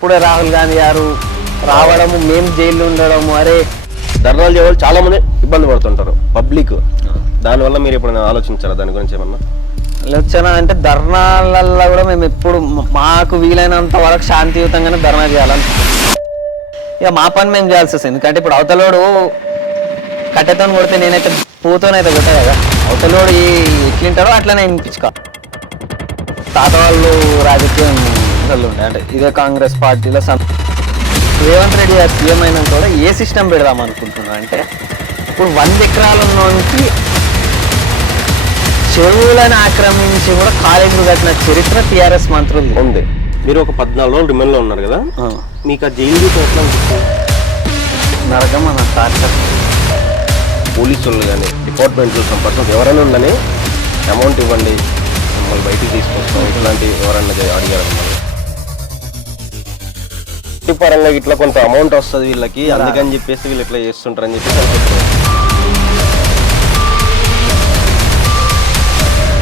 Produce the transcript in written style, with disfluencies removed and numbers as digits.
ఇప్పుడే రాహుల్ గాంధీ గారు రావడము, మేము జైల్లో ఉండడము, అరే ధర్నాలు చేయవాళ్ళు చాలా మంది ఇబ్బంది పడుతుంటారు పబ్లిక్. దానివల్ల మీరు ఎప్పుడైనా ఆలోచించారా దాని గురించి ఏమన్నా? ఆలోచన అంటే ధర్నాలల్లో కూడా మేము ఎప్పుడు మాకు వీలైనంత వరకు శాంతియుతంగానే ధర్నా చేయాలని, ఇక మా పని మేము చేయాల్సి వస్తుంది. ఎందుకంటే ఇప్పుడు అవతలోడు కట్టెతో కొడితే నేనైతే పూతోనైతే కొట్టా కదా, అవతలోడు ఎట్లుంటాడో అట్లనే వినిపించుకో. తాత వాళ్ళు రాజకీయం ఉండే అంటే ఇదే కాంగ్రెస్ పార్టీలో రేవంత్ రెడ్డి గారు సీఎం అయినా కూడా ఏ సిస్టమ్ పెడదాం అనుకుంటున్నారు అంటే, ఇప్పుడు 100 ఎకరాల నుంచి చెరువులను ఆక్రమించి కూడా కాలేజీలు కట్టిన చరిత్ర టీఆర్ఎస్ మంత్రులు ఉంది. మీరు ఒక 14 రోజులు రిమాండ్లో ఉన్నారు కదా, మీకు ఆ జైలు జీవితం ఎట్లా అనిపిస్తుంది? నరకం అన్న టార్చర్. పోలీసులు కానీ డిపార్ట్మెంట్ పర్సన్స్ ఎవరైనా ఉండని అమౌంట్ ఇవ్వండి మమ్మల్ని బయటికి తీసుకొస్తాం ఇట్లాంటి ఎవరన్నా అడిగారు పరంగా ఇట్లా కొంత అమౌంట్ వస్తుంది వీళ్ళకి, అందుకని చెప్పేసి వీళ్ళు ఇట్లా చేస్తుంటారని చెప్పేసి అనుకుంటున్నారు.